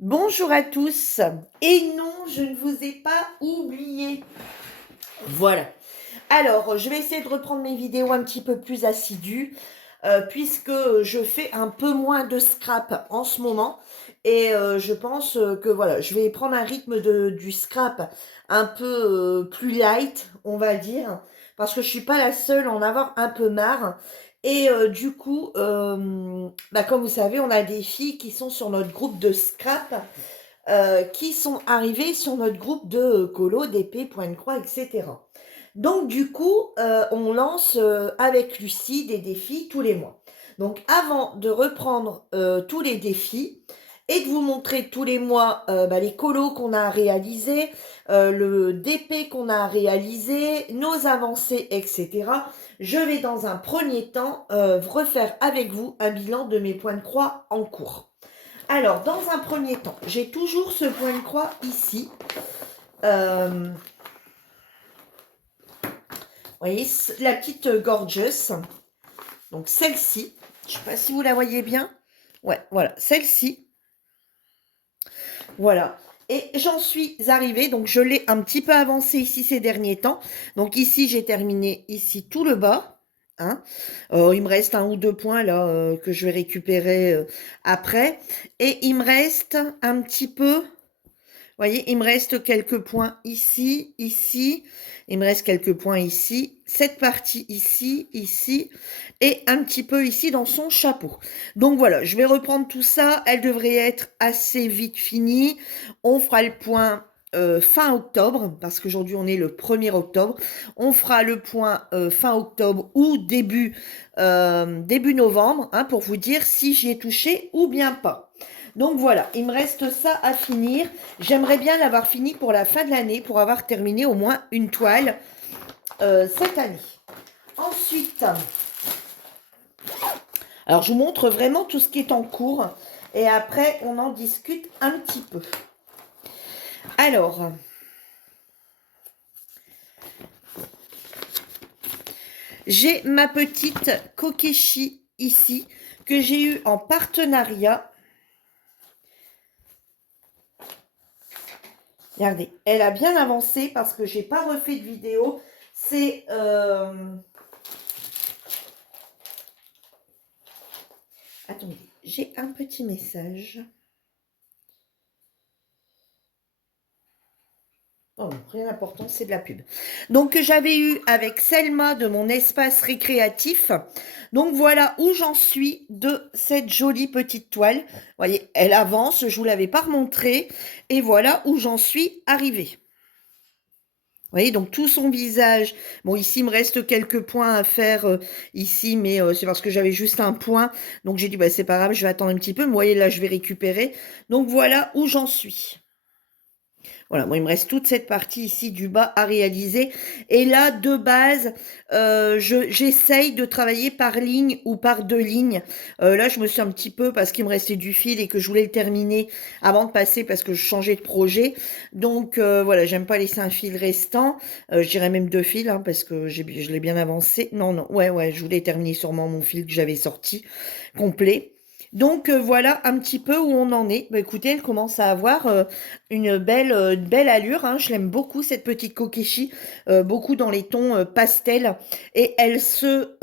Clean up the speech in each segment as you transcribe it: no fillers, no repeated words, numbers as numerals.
Bonjour à tous. Et non, je ne vous ai pas oublié. Voilà. Alors, je vais essayer de reprendre mes vidéos un petit peu plus assidues, puisque je fais un peu moins de scrap en ce moment. Et je pense que voilà, je vais prendre un rythme du scrap un peu plus light, on va dire, parce que je suis pas la seule à en avoir un peu marre. Et du coup, comme vous savez, on a des filles qui sont sur notre groupe de scrap, qui sont arrivées sur notre groupe de colo, d'épée, point de croix, etc. Donc du coup, on lance avec Lucie des défis tous les mois. Donc avant de reprendre tous les défis et de vous montrer tous les mois les colos qu'on a réalisés, le DP qu'on a réalisé, nos avancées, etc., je vais dans un premier temps refaire avec vous un bilan de mes points de croix en cours. Alors, dans un premier temps, j'ai toujours ce point de croix ici. Vous voyez, la petite Gorgeous. Donc, celle-ci. Je ne sais pas si vous la voyez bien. Ouais, voilà, celle-ci. Voilà. Et j'en suis arrivée, donc je l'ai un petit peu avancé ici ces derniers temps. Donc ici, j'ai terminé ici tout le bas. Hein. Il me reste un ou deux points là que je vais récupérer après. Et il me reste un petit peu. Vous voyez, il me reste quelques points ici, ici. Il me reste quelques points ici. Cette partie ici, ici. Et un petit peu ici dans son chapeau. Donc voilà, je vais reprendre tout ça. Elle devrait être assez vite finie. On fera le point fin octobre, parce qu'aujourd'hui on est le 1er octobre. On fera le point fin octobre ou début novembre, hein, pour vous dire si j'y ai touché ou bien pas. Donc voilà, il me reste ça à finir. J'aimerais bien l'avoir fini pour la fin de l'année, pour avoir terminé au moins une toile cette année. Ensuite, alors je vous montre vraiment tout ce qui est en cours. Et après, on en discute un petit peu. Alors, j'ai ma petite Kokeshi ici, que j'ai eu en partenariat. Regardez, elle a bien avancé parce que j'ai pas refait de vidéo. C'est attendez, j'ai un petit message. Oh, rien d'important, c'est de la pub. Donc, que j'avais eu avec Selma de mon espace récréatif. Donc, voilà où j'en suis de cette jolie petite toile. Vous voyez, elle avance, je ne vous l'avais pas remontré. Et voilà où j'en suis arrivée. Vous voyez, donc tout son visage. Bon, ici, il me reste quelques points à faire ici, mais c'est parce que j'avais juste un point. Donc, j'ai dit, bah, c'est pas grave, je vais attendre un petit peu. Mais vous voyez, là, je vais récupérer. Donc, voilà où j'en suis. Voilà, moi, il me reste toute cette partie ici du bas à réaliser. Et là, de base, j'essaye de travailler par ligne ou par deux lignes. Là, je me suis un petit peu, parce qu'il me restait du fil et que je voulais le terminer avant de passer parce que je changeais de projet. Donc, voilà, j'aime pas laisser un fil restant. Je dirais même deux fils, hein, parce que je l'ai bien avancé. Non, non, ouais, je voulais terminer sûrement mon fil que j'avais sorti complet. Donc voilà un petit peu où on en est. Bah, écoutez, elle commence à avoir une belle allure. Hein. Je l'aime beaucoup cette petite Kokeshi, beaucoup dans les tons pastel. Et elle se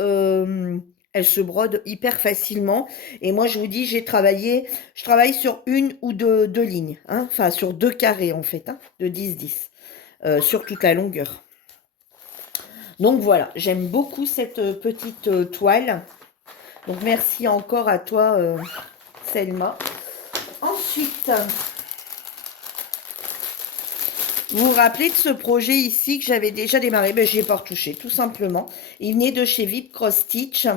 brode hyper facilement. Et moi, je vous dis, je travaille sur une ou deux lignes. Hein. Enfin, sur deux carrés en fait, hein, de 10-10, sur toute la longueur. Donc voilà, j'aime beaucoup cette petite toile. Donc merci encore à toi, Selma. Ensuite, vous vous rappelez de ce projet ici que j'avais déjà démarré? Ben, j'y ai pas retouché, tout simplement. Il venait de chez Vip Cross Stitch,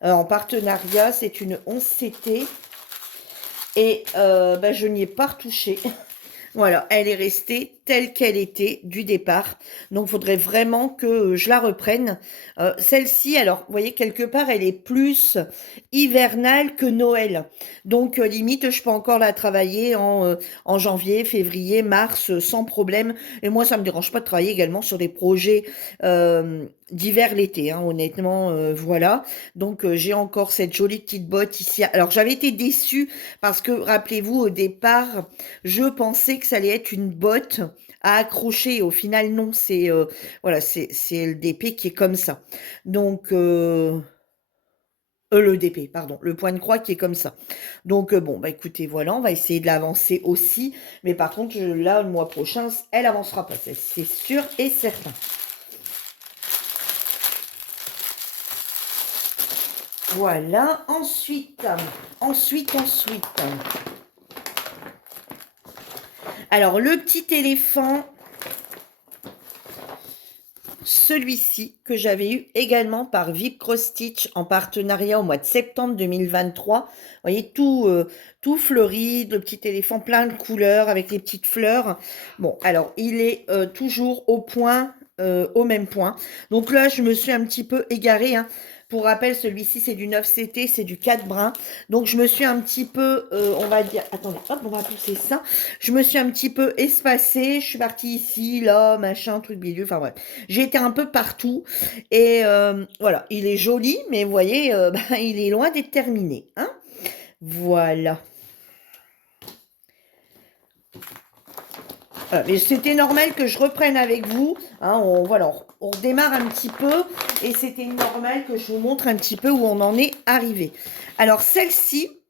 en partenariat. C'est une 11CT. Et je n'y ai pas retouché. Voilà, elle est restée telle qu'elle était du départ. Donc, il faudrait vraiment que je la reprenne. Celle-ci, alors, vous voyez, quelque part, elle est plus hivernale que Noël. Donc, limite, je peux encore la travailler en janvier, février, mars, sans problème. Et moi, ça me dérange pas de travailler également sur des projets d'hiver l'été, hein, honnêtement, voilà. Donc, j'ai encore cette jolie petite botte ici. Alors, j'avais été déçue parce que, rappelez-vous, au départ, je pensais que ça allait être une botte à accrocher. Au final, non, voilà, c'est le DP qui est comme ça. Donc, le DP, pardon, le point de croix qui est comme ça. Donc, bon, bah écoutez, voilà, on va essayer de l'avancer aussi. Mais par contre, là, le mois prochain, elle avancera pas, c'est sûr et certain. Voilà, ensuite. Alors, le petit éléphant, celui-ci que j'avais eu également par VIP Cross Stitch en partenariat au mois de septembre 2023. Vous voyez, tout fleuri, le petit éléphant plein de couleurs avec les petites fleurs. Bon, alors, il est toujours au point, au même point. Donc là, je me suis un petit peu égarée, hein. Pour rappel, celui-ci, c'est du 9CT, c'est du 4 brins. Donc, je me suis un petit peu, on va dire... Attendez, hop, on va pousser ça. Je me suis un petit peu espacée. Je suis partie ici, là, machin, truc bidule. Enfin, bref. J'ai été un peu partout. Et voilà, il est joli, mais vous voyez, bah, il est loin d'être terminé. Hein, voilà. Mais c'était normal que je reprenne avec vous. Hein, voilà, on redémarre un petit peu. Et c'était normal que je vous montre un petit peu où on en est arrivé. Alors, celle-ci,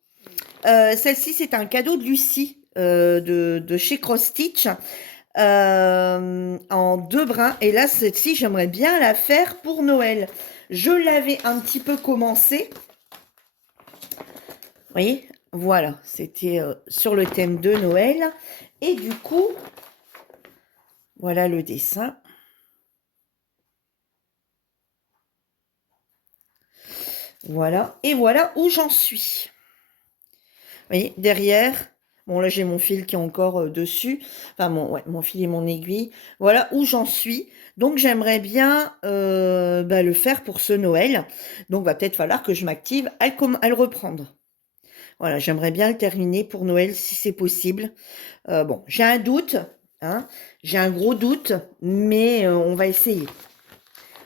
c'est un cadeau de Lucie de chez Cross Stitch. En 2 brins. Et là, celle-ci, j'aimerais bien la faire pour Noël. Je l'avais un petit peu commencé. Vous voyez, voilà, c'était sur le thème de Noël. Et du coup, voilà le dessin. Voilà, et voilà où j'en suis. Vous voyez, derrière, bon là j'ai mon fil qui est encore dessus, enfin mon fil et mon aiguille. Voilà où j'en suis. Donc j'aimerais bien bah, le faire pour ce Noël. Donc va peut-être falloir que je m'active à le reprendre. Voilà, j'aimerais bien le terminer pour Noël si c'est possible. Bon, j'ai un doute, hein, j'ai un gros doute, mais on va essayer.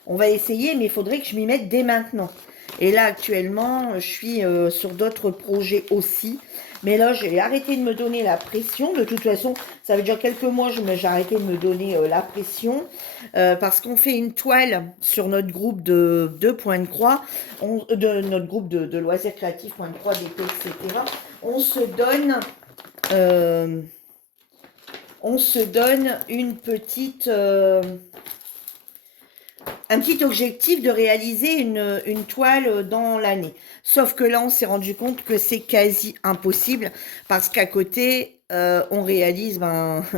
On va essayer, mais il faudrait que je m'y mette dès maintenant. Et là, actuellement, je suis sur d'autres projets aussi. Mais là, j'ai arrêté de me donner la pression. De toute façon, ça fait déjà quelques mois que j'ai arrêté de me donner la pression. Parce qu'on fait une toile sur notre groupe de Point de Croix, de notre groupe de loisirs créatifs, Point de Croix, d'épée, etc. Euh, on se donne une petite... un petit objectif de réaliser une toile dans l'année. Sauf que là, on s'est rendu compte que c'est quasi impossible parce qu'à côté, on réalise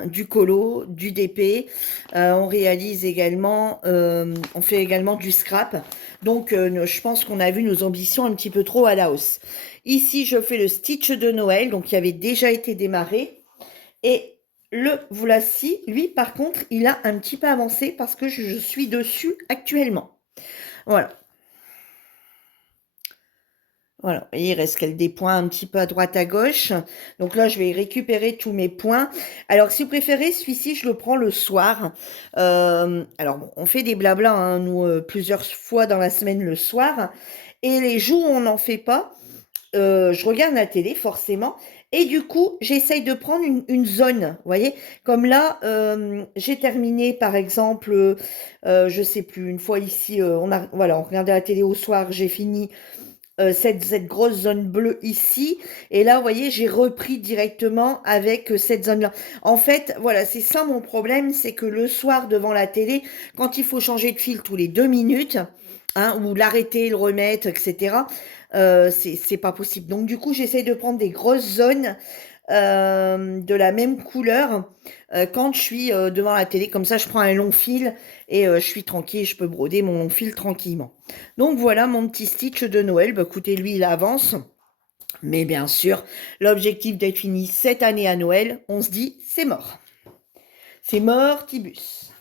du colo, du DP, on réalise également, on fait également du scrap. Donc, je pense qu'on a vu nos ambitions un petit peu trop à la hausse. Ici, je fais le stitch de Noël, donc qui avait déjà été démarré. Et le voici, lui, par contre, il a un petit peu avancé parce que je suis dessus actuellement. Voilà. Voilà, et il reste des points un petit peu à droite, à gauche. Donc là, je vais récupérer tous mes points. Alors, si vous préférez, celui-ci, je le prends le soir. Alors, bon, on fait des blablas, hein, nous, plusieurs fois dans la semaine le soir. Et les jours où on n'en fait pas, je regarde la télé, forcément. Et du coup, j'essaye de prendre une zone, vous voyez. Comme là, j'ai terminé, par exemple, je sais plus, une fois ici, voilà, on regardait la télé au soir, j'ai fini cette grosse zone bleue ici. Et là, vous voyez, j'ai repris directement avec cette zone-là. En fait, voilà, c'est ça mon problème, c'est que le soir, devant la télé, quand il faut changer de fil tous les 2 minutes, hein, ou l'arrêter, le remettre, etc., c'est pas possible. Donc, du coup, j'essaye de prendre des grosses zones de la même couleur quand je suis devant la télé. Comme ça, je prends un long fil et je suis tranquille, je peux broder mon long fil tranquillement. Donc voilà mon petit stitch de Noël. Bah, écoutez, lui, il avance. Mais bien sûr, l'objectif d'être fini cette année à Noël, on se dit, c'est mort. C'est mort, Tibus.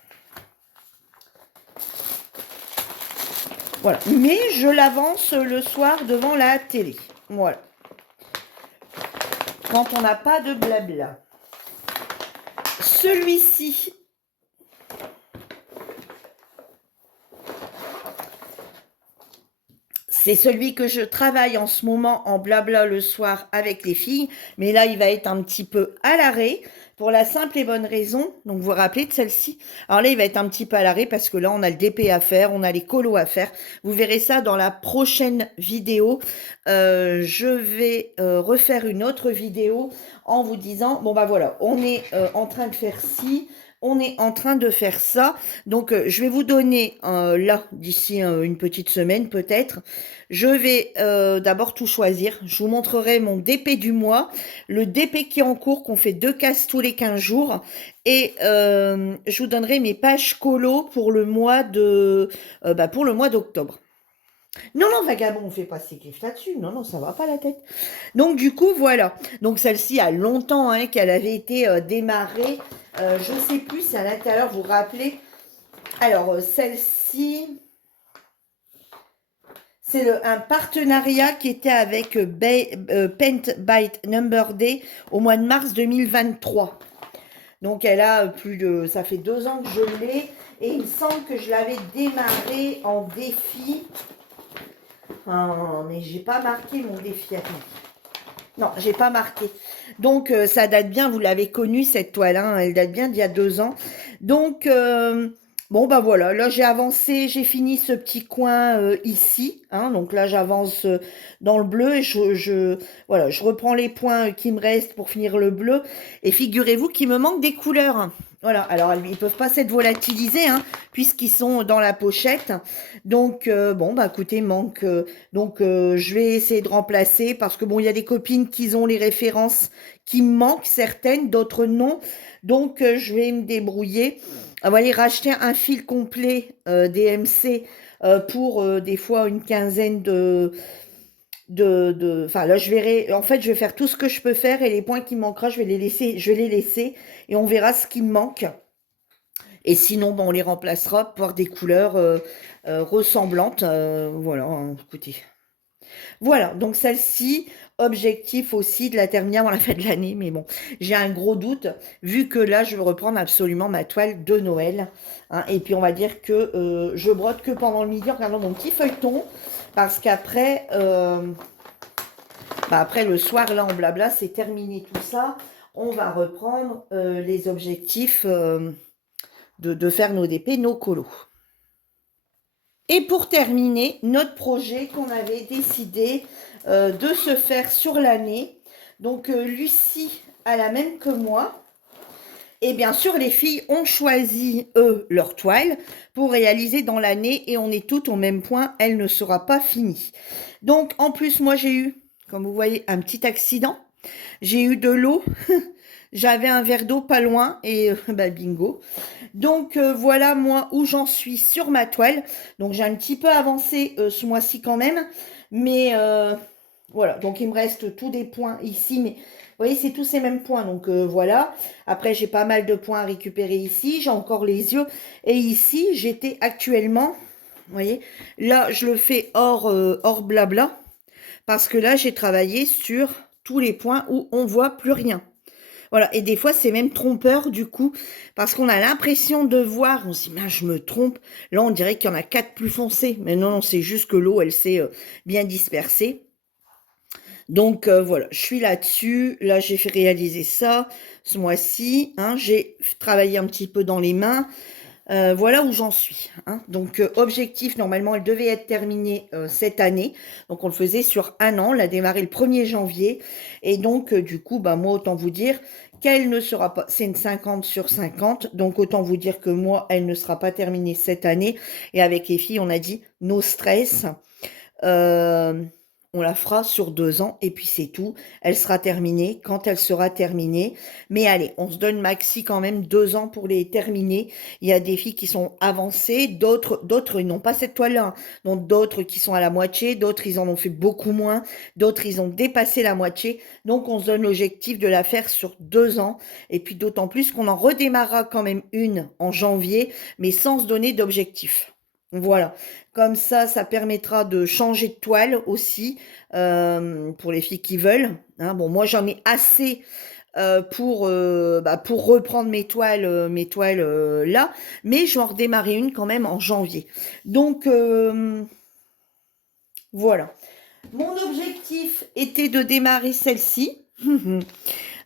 Voilà. Mais je l'avance le soir devant la télé. Voilà. Quand on n'a pas de blabla. Celui-ci, C'est celui que je travaille en ce moment en blabla le soir avec les filles, mais là, il va être un petit peu à l'arrêt pour la simple et bonne raison. Donc, vous vous rappelez de celle-ci? Alors là, il va être un petit peu à l'arrêt parce que là, on a le DP à faire, on a les colos à faire. Vous verrez ça dans la prochaine vidéo. Je vais refaire une autre vidéo en vous disant, bon bah voilà, on est en train de faire ci. On est en train de faire ça. Donc, je vais vous donner, là, d'ici une petite semaine peut-être, je vais d'abord tout choisir. Je vous montrerai mon DP du mois, le DP qui est en cours, qu'on fait 2 cases tous les 15 jours. Et je vous donnerai mes pages colo pour le mois de, pour le mois d'octobre. Non, non, vagabond, on fait pas ces clips là-dessus. Non, non, ça va pas la tête. Donc, du coup, voilà. Donc, celle-ci a longtemps qu'elle avait été démarrée. Je sais plus si à l'intérieur, vous vous rappelez. Alors, celle-ci, c'est un partenariat qui était avec Paint Bite Number Day au mois de mars 2023. Donc, elle a ça fait 2 ans que je l'ai. Et il me semble que je l'avais démarré en défi. Oh, mais j'ai pas marqué mon défi. Non, j'ai pas marqué. Donc, ça date bien, vous l'avez connue, cette toile, hein, elle date bien d'il y a 2 ans. Donc, bon, bah voilà, là, j'ai avancé, j'ai fini ce petit coin ici. Hein, donc là, j'avance dans le bleu et voilà, je reprends les points qui me restent pour finir le bleu. Et figurez-vous qu'il me manque des couleurs. Voilà, alors ils ne peuvent pas s'être volatilisés, hein, puisqu'ils sont dans la pochette. Donc, bon, bah écoutez, manque. Donc, je vais essayer de remplacer parce que, bon, il y a des copines qui ont les références qui me manquent, certaines, d'autres non. Donc, je vais me débrouiller. On va aller racheter un fil complet DMC pour des fois une quinzaine enfin là je verrai, en fait je vais faire tout ce que je peux faire et les points qui me manquera je vais les laisser et on verra ce qui me manque et sinon bon, on les remplacera par des couleurs ressemblantes, voilà, hein, écoutez, voilà, donc celle-ci, objectif aussi de la terminer avant la fin de l'année, mais bon, j'ai un gros doute, vu que là, je veux reprendre absolument ma toile de Noël, hein, et puis on va dire que je brode que pendant le midi en regardant mon petit feuilleton, parce qu'après, après le soir, là, en blabla, c'est terminé tout ça, on va reprendre les objectifs de faire nos DP, nos colos. Et pour terminer, notre projet qu'on avait décidé de se faire sur l'année. Donc, Lucie a la même que moi. Et bien sûr, les filles ont choisi, eux, leur toile pour réaliser dans l'année. Et on est toutes au même point, elle ne sera pas finie. Donc, en plus, moi, j'ai eu, comme vous voyez, un petit accident. J'ai eu de l'eau. J'avais un verre d'eau pas loin et bingo. Donc, voilà moi où j'en suis sur ma toile. Donc, j'ai un petit peu avancé ce mois-ci quand même. Mais voilà, donc il me reste tous des points ici. Mais vous voyez, c'est tous ces mêmes points. Donc, voilà. Après, j'ai pas mal de points à récupérer ici. J'ai encore les yeux. Et ici, j'étais actuellement, vous voyez, là, je le fais hors blabla. Parce que là, j'ai travaillé sur tous les points où on voit plus rien. Voilà, et des fois, c'est même trompeur, du coup, parce qu'on a l'impression de voir, on se dit, je me trompe, là, on dirait qu'il y en a 4 plus foncés, mais non, non, c'est juste que l'eau, elle s'est bien dispersée. Donc, voilà, je suis là-dessus, là, j'ai fait réaliser ça, ce mois-ci, hein, j'ai travaillé un petit peu dans les mains, voilà où j'en suis. Hein. Donc, objectif, normalement, elle devait être terminée cette année. Donc, on le faisait sur 1 an. On l'a démarré le 1er janvier. Et donc, du coup, moi, autant vous dire qu'elle ne sera pas... C'est une 50 sur 50. Donc, autant vous dire que moi, elle ne sera pas terminée cette année. Et avec les filles, on a dit, no stress. On la fera sur 2 ans et puis c'est tout. Elle sera terminée quand elle sera terminée. Mais allez, on se donne maxi quand même 2 ans pour les terminer. Il y a des filles qui sont avancées, d'autres, ils n'ont pas cette toile-là. Hein. Donc d'autres qui sont à la moitié, d'autres ils en ont fait beaucoup moins, d'autres ils ont dépassé la moitié. Donc on se donne l'objectif de la faire sur 2 ans. Et puis d'autant plus qu'on en redémarrera quand même une en janvier, mais sans se donner d'objectif. Voilà, comme ça permettra de changer de toile aussi pour les filles qui veulent. Hein. Bon, moi j'en ai assez pour reprendre mes toiles là, mais je vais en redémarrer une quand même en janvier. Donc Voilà. Mon objectif était de démarrer celle-ci, qui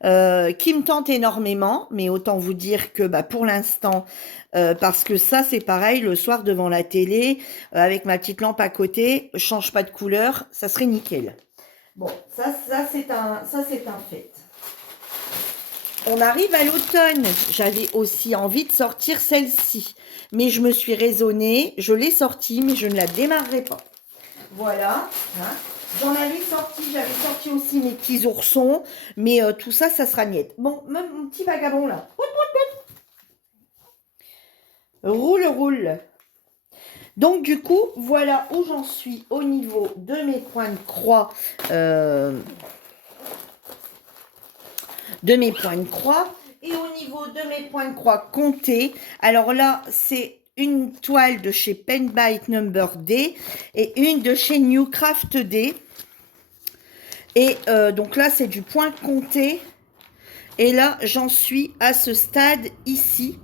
me tente énormément, mais autant vous dire que bah, pour l'instant, parce que ça c'est pareil, le soir devant la télé, avec ma petite lampe à côté, je change pas de couleur, ça serait nickel. Bon, ça c'est un fait. On arrive à l'automne. J'avais aussi envie de sortir celle-ci. Mais je me suis raisonnée. Je l'ai sortie, mais je ne la démarrerai pas. Voilà. Hein. J'en avais sorti. J'avais sorti aussi mes petits oursons. Mais tout ça, ça sera niette. Bon, même mon petit vagabond là. Roule, roule. Donc, du coup, voilà où j'en suis au niveau de mes points de croix. Et au niveau de mes points de croix comptés, alors là, c'est une toile de chez Penbite Number D et une de chez Newcraft D. Et donc là, c'est du point compté. Et là, j'en suis à ce stade ici.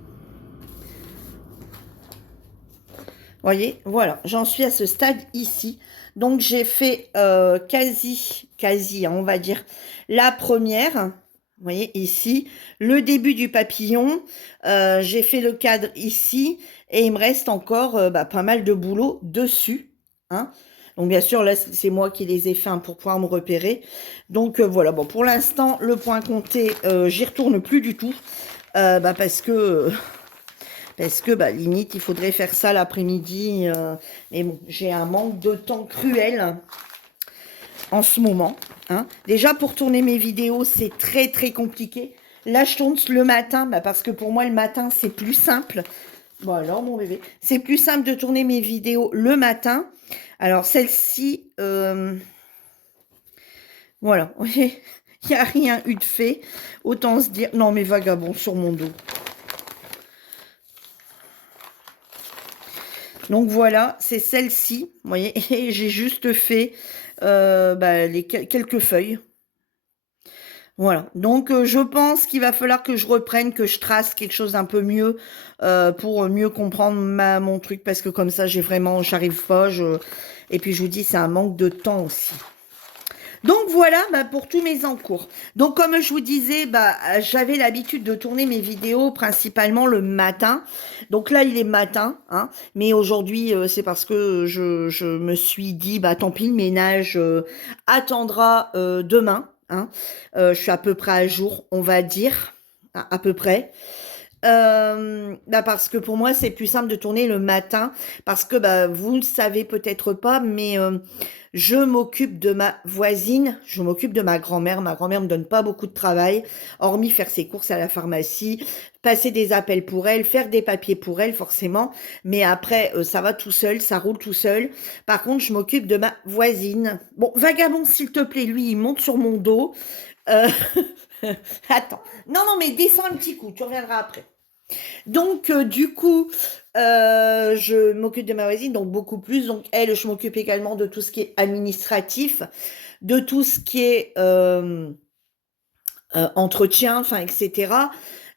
Vous voyez, voilà, j'en suis à ce stade ici. Donc, j'ai fait quasi, hein, on va dire, la première. Vous voyez, ici, le début du papillon. J'ai fait le cadre ici. Et il me reste encore bah, pas mal de boulot dessus. Hein. Donc, bien sûr, là, c'est moi qui les ai fait pour pouvoir me repérer. Donc, voilà. Bon, pour l'instant, le point compté, j'y retourne plus du tout. Bah, parce que bah, limite, il faudrait faire ça l'après-midi. Mais bon, j'ai un manque de temps cruel en ce moment. Hein. Déjà, pour tourner mes vidéos, c'est très, très compliqué. Là, je tourne le matin, bah, parce que pour moi, le matin, c'est plus simple. Bon, alors, mon bébé, c'est plus simple de tourner mes vidéos le matin. Alors, celle-ci, voilà, vous voyez, il n'y a rien eu de fait. Autant se dire, non, mais vagabond sur mon dos. Donc voilà, c'est celle-ci, vous voyez, et j'ai juste fait bah, quelques feuilles. Voilà, donc je pense qu'il va falloir que je reprenne, que je trace quelque chose d'un peu mieux pour mieux comprendre mon truc, parce que comme ça, j'arrive pas, et puis je vous dis, c'est un manque de temps aussi. Donc voilà bah, pour tous mes encours. Donc comme je vous disais, bah, j'avais l'habitude de tourner mes vidéos principalement le matin. Donc là il est matin, hein, mais aujourd'hui c'est parce que je me suis dit, bah tant pis, le ménage attendra demain. Hein. Je suis à peu près à jour, on va dire, à peu près. Bah parce que pour moi c'est plus simple de tourner le matin parce que bah vous ne savez peut-être pas mais je m'occupe de ma voisine, je m'occupe de ma grand-mère. Ma grand-mère me donne pas beaucoup de travail, hormis faire ses courses à la pharmacie, passer des appels pour elle, faire des papiers pour elle forcément, mais après ça va tout seul, ça roule tout seul. Par contre je m'occupe de ma voisine. Bon vagabond s'il te plaît, lui il monte sur mon dos. Euh, Attends. Non, non, mais descends un petit coup, tu reviendras après. Donc, du coup, je m'occupe de ma voisine, donc beaucoup plus. Donc, elle, je m'occupe également de tout ce qui est administratif, de tout ce qui est entretien, enfin, etc.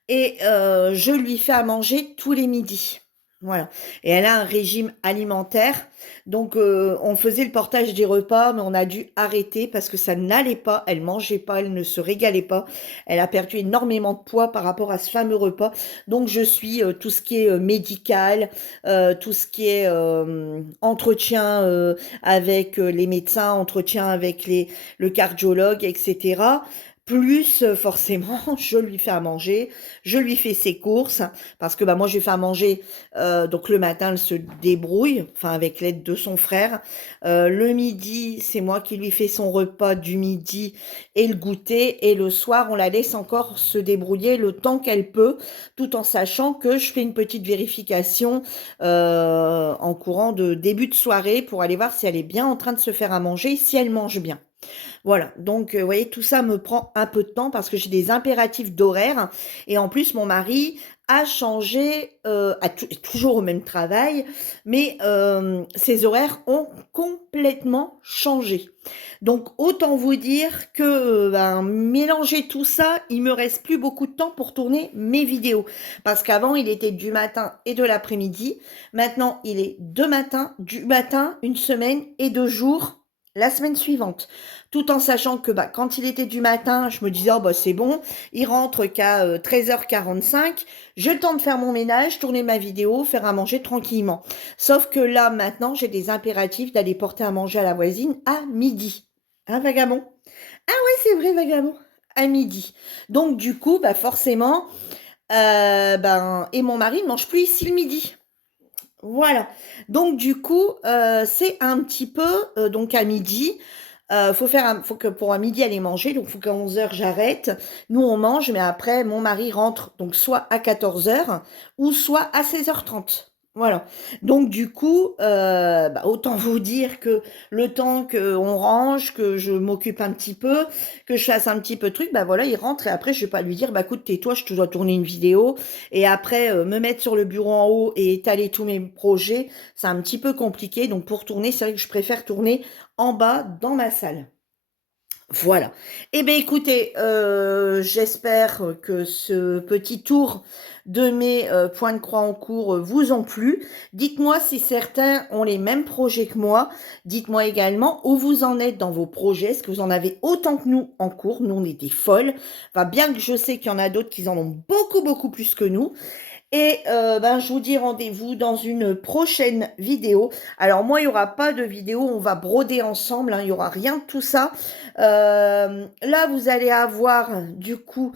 Et je lui fais à manger tous les midis. Voilà. Et elle a un régime alimentaire. Donc, on faisait le portage des repas, mais on a dû arrêter parce que ça n'allait pas. Elle mangeait pas, elle ne se régalait pas. Elle a perdu énormément de poids par rapport à ce fameux repas. Donc, je suis tout ce qui est médical, tout ce qui est entretien avec les médecins, entretien avec le cardiologue, etc. Plus forcément, je lui fais à manger, je lui fais ses courses, parce que bah, moi je lui fais à manger, donc le matin elle se débrouille, enfin avec l'aide de son frère. Le midi, c'est moi qui lui fais son repas du midi et le goûter, et le soir on la laisse encore se débrouiller le temps qu'elle peut, tout en sachant que je fais une petite vérification en courant de début de soirée pour aller voir si elle est bien en train de se faire à manger, si elle mange bien. Voilà, donc vous voyez, tout ça me prend un peu de temps parce que j'ai des impératifs d'horaire et en plus mon mari a changé, toujours au même travail, mais ses horaires ont complètement changé. Donc autant vous dire que ben, mélanger tout ça, il me reste plus beaucoup de temps pour tourner mes vidéos parce qu'avant il était du matin et de l'après-midi, maintenant il est du matin, une semaine et 2 jours la semaine suivante, tout en sachant que quand il était du matin, je me disais, oh, c'est bon, il rentre qu'à 13h45, j'ai le temps de faire mon ménage, tourner ma vidéo, faire à manger tranquillement. Sauf que là, maintenant, j'ai des impératifs d'aller porter à manger à la voisine à midi. Hein, Vagabond? Ah ouais, c'est vrai, Vagabond. À midi. Donc, du coup, forcément, et mon mari ne mange plus ici le midi. Voilà. Donc du coup, c'est un petit peu donc à midi, faut que pour à midi aller manger, donc faut qu'à 11h j'arrête. Nous on mange, mais après mon mari rentre donc soit à 14h ou soit à 16h30. Voilà. Donc du coup, autant vous dire que le temps qu'on range, que je m'occupe un petit peu, que je fasse un petit peu de truc, voilà, il rentre et après je vais pas lui dire, écoute, tais-toi, je te dois tourner une vidéo et après me mettre sur le bureau en haut et étaler tous mes projets, c'est un petit peu compliqué. Donc pour tourner, c'est vrai que je préfère tourner en bas dans ma salle. Voilà. Eh bien, écoutez, j'espère que ce petit tour de mes points de croix en cours vous ont plu. Dites-moi si certains ont les mêmes projets que moi. Dites-moi également où vous en êtes dans vos projets. Est-ce que vous en avez autant que nous en cours? Nous, on est des folles. Enfin, bien que je sais qu'il y en a d'autres qui en ont beaucoup, beaucoup plus que nous. Et je vous dis rendez-vous dans une prochaine vidéo. Alors moi, il n'y aura pas de vidéo, on va broder ensemble, hein, il n'y aura rien de tout ça. Là, vous allez avoir du coup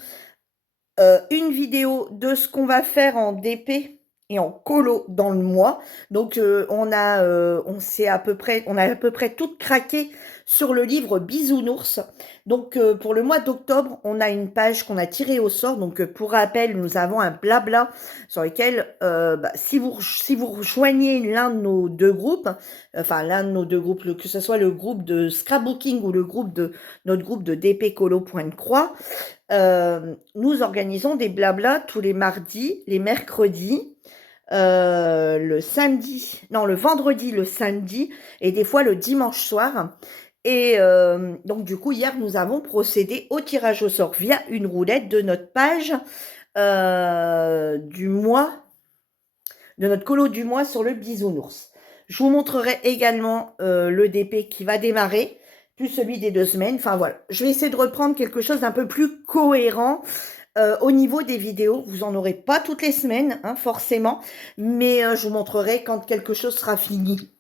une vidéo de ce qu'on va faire en DP et en colo dans le mois. Donc on a à peu près tout craqué sur le livre Bisounours. Donc pour le mois d'octobre, on a une page qu'on a tirée au sort. Donc pour rappel, nous avons un blabla sur lequel si vous rejoignez l'un de nos deux groupes, enfin l'un de nos deux groupes, que ce soit le groupe de scrapbooking ou le groupe de notre groupe de DP Colo Point de Croix, nous organisons des blablas tous les mardis, les mercredis, le samedi, non, le vendredi, le samedi et des fois le dimanche soir. Et donc, du coup, hier, nous avons procédé au tirage au sort via une roulette de notre page du mois, de notre colo du mois sur le bisounours. Je vous montrerai également le DP qui va démarrer, plus celui des 2 semaines. Enfin, voilà. Je vais essayer de reprendre quelque chose d'un peu plus cohérent au niveau des vidéos. Vous n'en aurez pas toutes les semaines, hein, forcément, mais je vous montrerai quand quelque chose sera fini.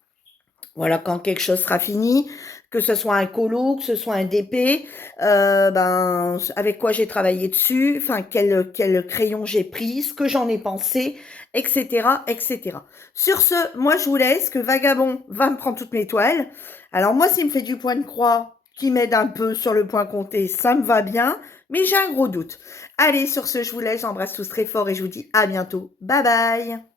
Voilà, quand quelque chose sera fini, que ce soit un colo, que ce soit un DP, avec quoi j'ai travaillé dessus, enfin, quel crayon j'ai pris, ce que j'en ai pensé, etc., etc. Sur ce, moi, je vous laisse, que Vagabond va me prendre toutes mes toiles. Alors, moi, s'il me fait du point de croix, qui m'aide un peu sur le point compté, ça me va bien, mais j'ai un gros doute. Allez, sur ce, je vous laisse, j'embrasse tous très fort et je vous dis à bientôt. Bye bye!